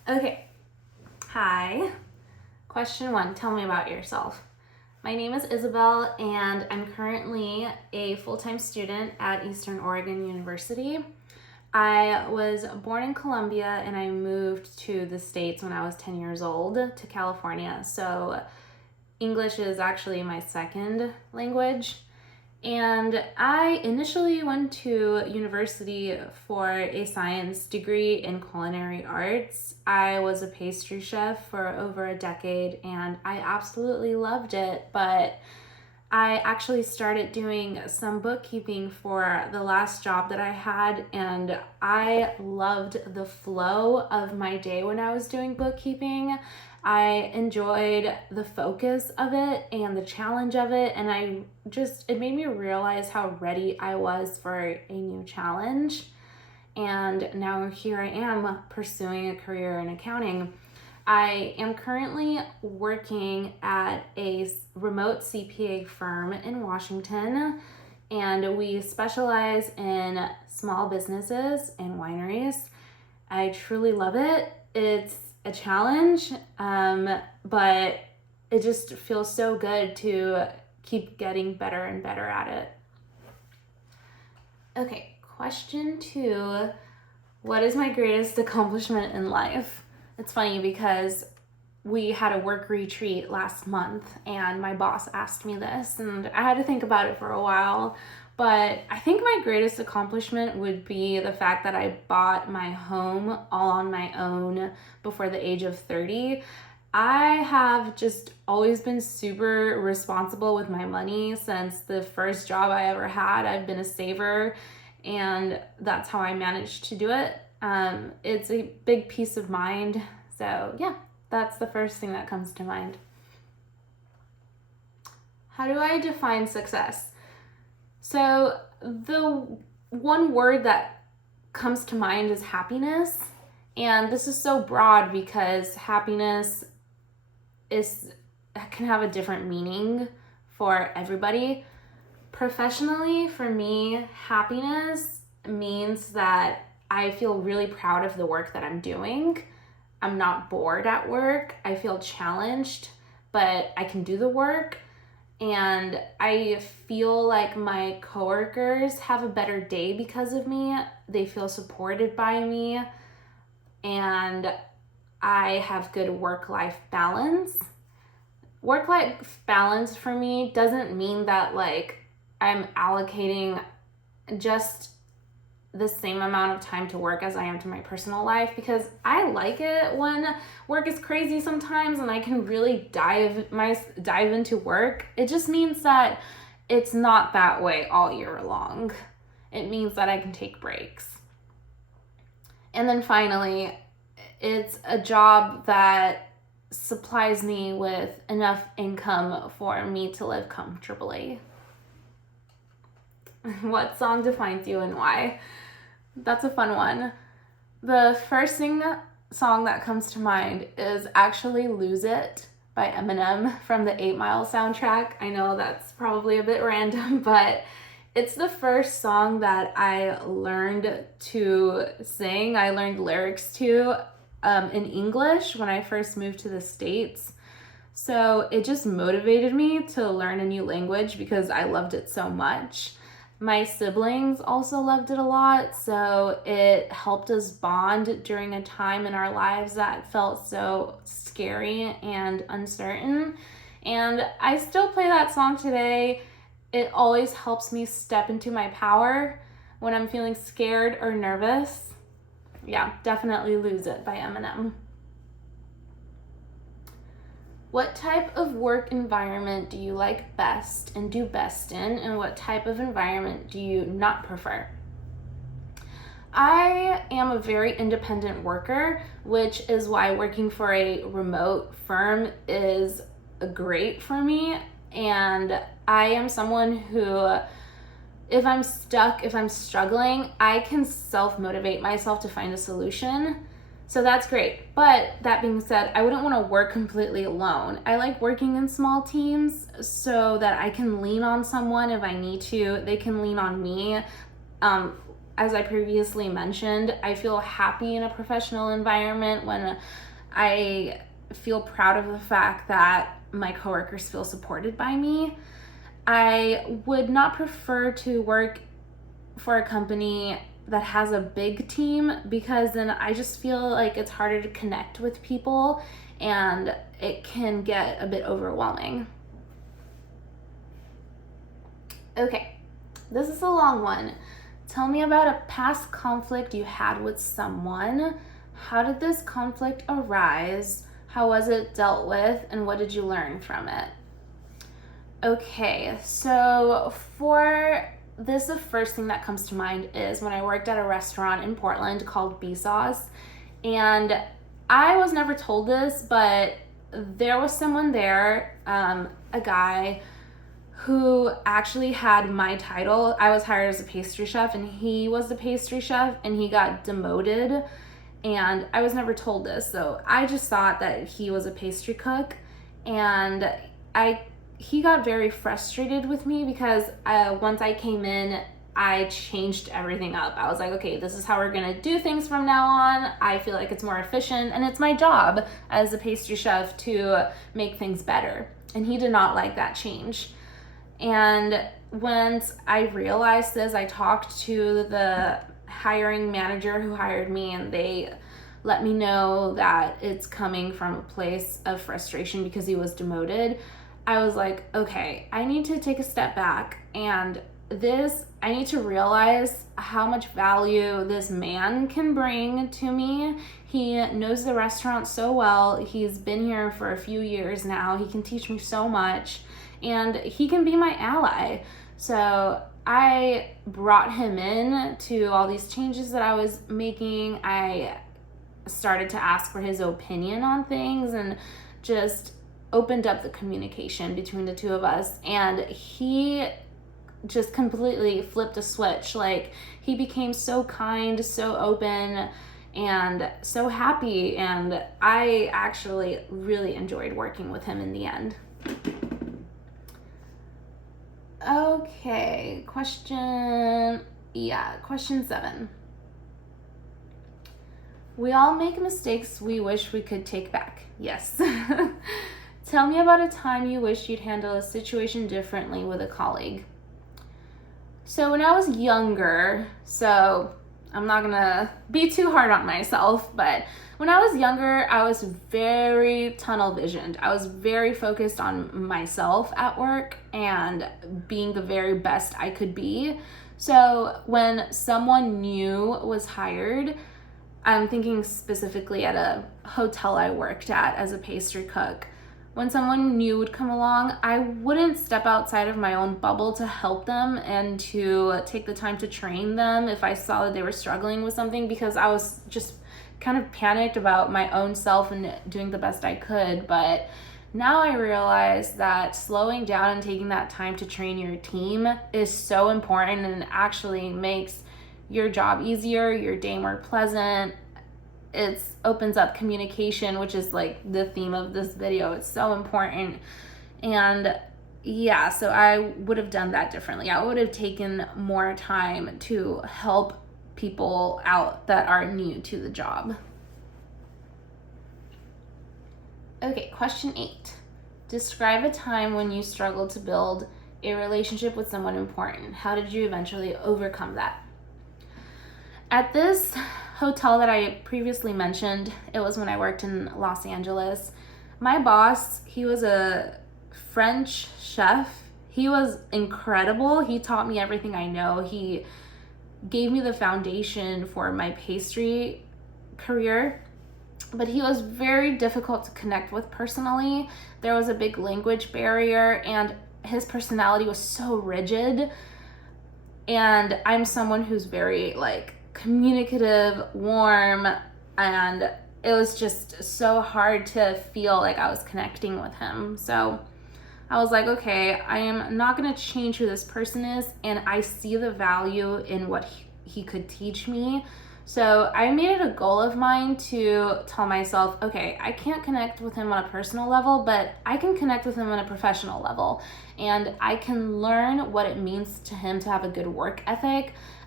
Okay. Hi. Question 1. Tell me about yourself. My name is Isabel, and I'm currently a full-time student at Eastern Oregon University. I was born in Colombia, and I moved to the States when I was 10 years old to California. So English is actually my second language. And I initially went to university for a science degree in culinary arts. I was a pastry chef for over a decade and I absolutely loved it, but I actually started doing some bookkeeping for the last job that I had, and I loved the flow of my day when I was doing bookkeeping. I enjoyed the focus of it and the challenge of it, and it made me realize how ready I was for a new challenge. And now here I am pursuing a career in accounting. I am currently working at a remote CPA firm in Washington, and we specialize in small businesses and wineries. I truly love it. It's a challenge, but it just feels so good to keep getting better and better at it. Okay, question 2. What is my greatest accomplishment in life? It's funny because we had a work retreat last month and my boss asked me this and I had to think about it for a while. But I think my greatest accomplishment would be the fact that I bought my home all on my own before the age of 30. I have just always been super responsible with my money since the first job I ever had. I've been a saver, and that's how I managed to do it. It's a big peace of mind. So yeah, that's the first thing that comes to mind. How do I define success? So the one word that comes to mind is happiness. And this is so broad because happiness can have a different meaning for everybody. Professionally, for me, happiness means that I feel really proud of the work that I'm doing. I'm not bored at work. I feel challenged, but I can do the work. And I feel like my coworkers have a better day because of me. They feel supported by me. And I have good work-life balance. Work-life balance for me doesn't mean that I'm allocating just the same amount of time to work as I am to my personal life, because I like it when work is crazy sometimes and I can really dive into work. It just means that it's not that way all year long. It means that I can take breaks. And then finally, it's a job that supplies me with enough income for me to live comfortably. What song defines you and why? That's a fun one. The first song that comes to mind is actually Lose It by Eminem from the 8 Mile soundtrack. I know that's probably a bit random, but it's the first song that I learned to sing. I learned lyrics to in English when I first moved to the States. So it just motivated me to learn a new language because I loved it so much. My siblings also loved it a lot, so it helped us bond during a time in our lives that felt so scary and uncertain. And I still play that song today. It always helps me step into my power when I'm feeling scared or nervous. Yeah, definitely Lose It by Eminem. What type of work environment do you like best and do best in, and what type of environment do you not prefer? I am a very independent worker, which is why working for a remote firm is great for me. And I am someone who, if I'm stuck, if I'm struggling, I can self-motivate myself to find a solution. So that's great. But that being said, I wouldn't want to work completely alone. I like working in small teams so that I can lean on someone if I need to. They can lean on me. as I previously mentioned, I feel happy in a professional environment when I feel proud of the fact that my coworkers feel supported by me. I would not prefer to work for a company that has a big team, because then I just feel like it's harder to connect with people and it can get a bit overwhelming. Okay, this is a long one. Tell me about a past conflict you had with someone. How did this conflict arise? How was it dealt with? And what did you learn from it? Okay, so for this, the first thing that comes to mind is when I worked at a restaurant in Portland called B-Sauce. And I was never told this, but there was someone there, a guy who actually had my title. I was hired as a pastry chef and he was the pastry chef, and he got demoted, and I was never told this. So I just thought that he was a pastry cook, and he got very frustrated with me because once I came in, I changed everything up. I was like, okay, this is how we're gonna do things from now on. I feel like it's more efficient, and it's my job as a pastry chef to make things better. And he did not like that change. And once I realized this, I talked to the hiring manager who hired me, and they let me know that it's coming from a place of frustration because he was demoted. I was like, okay, I need to take a step back, and I need to realize how much value this man can bring to me. He knows the restaurant so well. He's been here for a few years now. He can teach me so much, and he can be my ally. So I brought him in to all these changes that I was making. I started to ask for his opinion on things and just opened up the communication between the two of us, and he just completely flipped a switch. Like, he became so kind, so open, and so happy, and I actually really enjoyed working with him in the end. Okay, question 7. We all make mistakes we wish we could take back. Yes. Tell me about a time you wish you'd handle a situation differently with a colleague. So when I was younger, so I'm not gonna be too hard on myself, but when I was younger, I was very tunnel visioned. I was very focused on myself at work and being the very best I could be. So when someone new was hired, I'm thinking specifically at a hotel I worked at as a pastry cook. When someone new would come along, I wouldn't step outside of my own bubble to help them and to take the time to train them if I saw that they were struggling with something, because I was just kind of panicked about my own self and doing the best I could. But now I realize that slowing down and taking that time to train your team is so important, and actually makes your job easier, your day more pleasant. It opens up communication, which is like the theme of this video. It's so important. And yeah, so I would have done that differently. I would have taken more time to help people out that are new to the job. Okay, question 8. Describe a time when you struggled to build a relationship with someone important. How did you eventually overcome that? At this hotel that I previously mentioned, it was when I worked in Los Angeles. My boss, he was a French chef. He was incredible. He taught me everything I know. He gave me the foundation for my pastry career, but he was very difficult to connect with personally. There was a big language barrier, and his personality was so rigid. And I'm someone who's very communicative, warm, and it was just so hard to feel like I was connecting with him. So I was like, okay, I am not going to change who this person is, and I see the value in what he could teach me. So I made it a goal of mine to tell myself, okay, I can't connect with him on a personal level, but I can connect with him on a professional level, and I can learn what it means to him to have a good work ethic.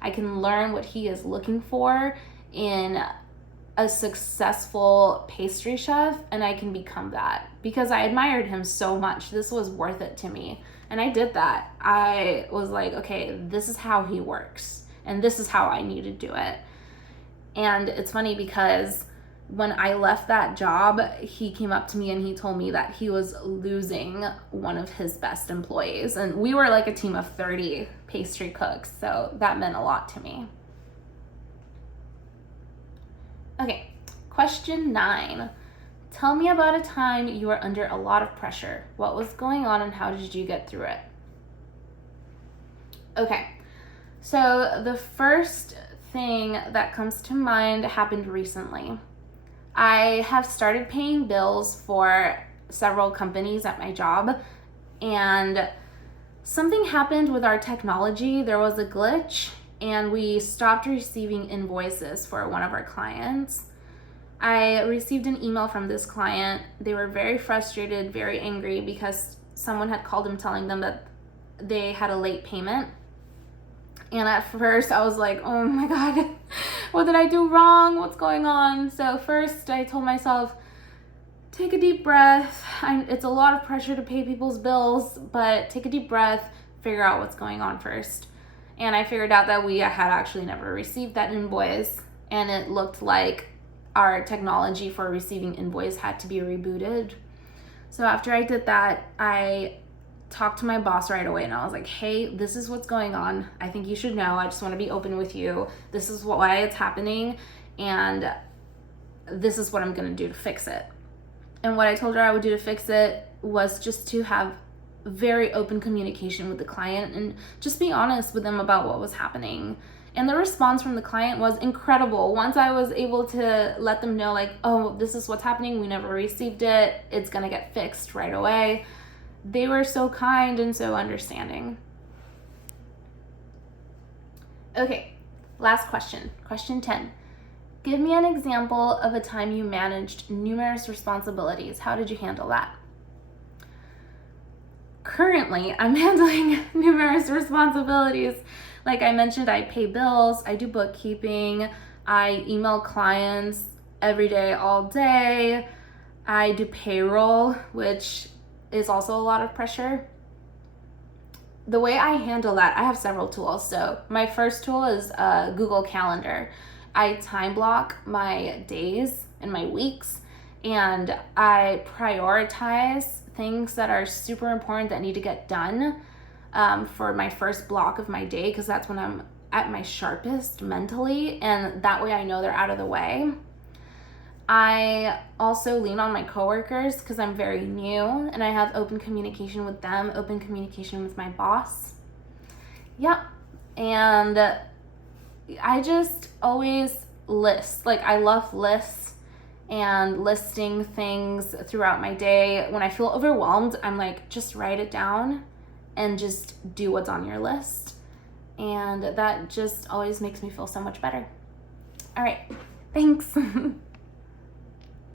I can learn what he is looking for in a successful pastry chef, and I can become that because I admired him so much. This was worth it to me. And I did that. I was like, okay, this is how he works, and this is how I need to do it. And it's funny because when I left that job, he came up to me and he told me that he was losing one of his best employees. And we were like a team of 30 pastry cooks, so that meant a lot to me. Okay, question 9. Tell me about a time you were under a lot of pressure. What was going on and how did you get through it? Okay, so the first thing that comes to mind happened recently. I have started paying bills for several companies at my job, and something happened with our technology. There was a glitch, and we stopped receiving invoices for one of our clients. I received an email from this client. They were very frustrated, very angry because someone had called them telling them that they had a late payment. And at first I was like, oh my God, what did I do wrong? What's going on? So first I told myself, take a deep breath. It's a lot of pressure to pay people's bills, but take a deep breath, figure out what's going on first. And I figured out that we had actually never received that invoice, and it looked like our technology for receiving invoice had to be rebooted. So after I did that, I talked to my boss right away, and I was like, hey, this is what's going on. I think you should know. I just want to be open with you. This is why it's happening, and this is what I'm going to do to fix it. And what I told her I would do to fix it was just to have very open communication with the client and just be honest with them about what was happening. And the response from the client was incredible. Once I was able to let them know, like, oh, this is what's happening, we never received it, it's gonna get fixed right away, they were so kind and so understanding. Okay, last question. Question 10. Give me an example of a time you managed numerous responsibilities. How did you handle that? Currently, I'm handling numerous responsibilities. Like I mentioned, I pay bills, I do bookkeeping, I email clients every day, all day. I do payroll, which is also a lot of pressure. The way I handle that, I have several tools. So my first tool is Google Calendar. I time block my days and my weeks, and I prioritize things that are super important that need to get done for my first block of my day, because that's when I'm at my sharpest mentally, and that way I know they're out of the way. I also lean on my coworkers because I'm very new, and I have open communication with them, open communication with my boss. Yep. And I just always list. Like, I love lists and listing things throughout my day. When I feel overwhelmed, I'm like, just write it down and just do what's on your list. And that just always makes me feel so much better. All right. Thanks.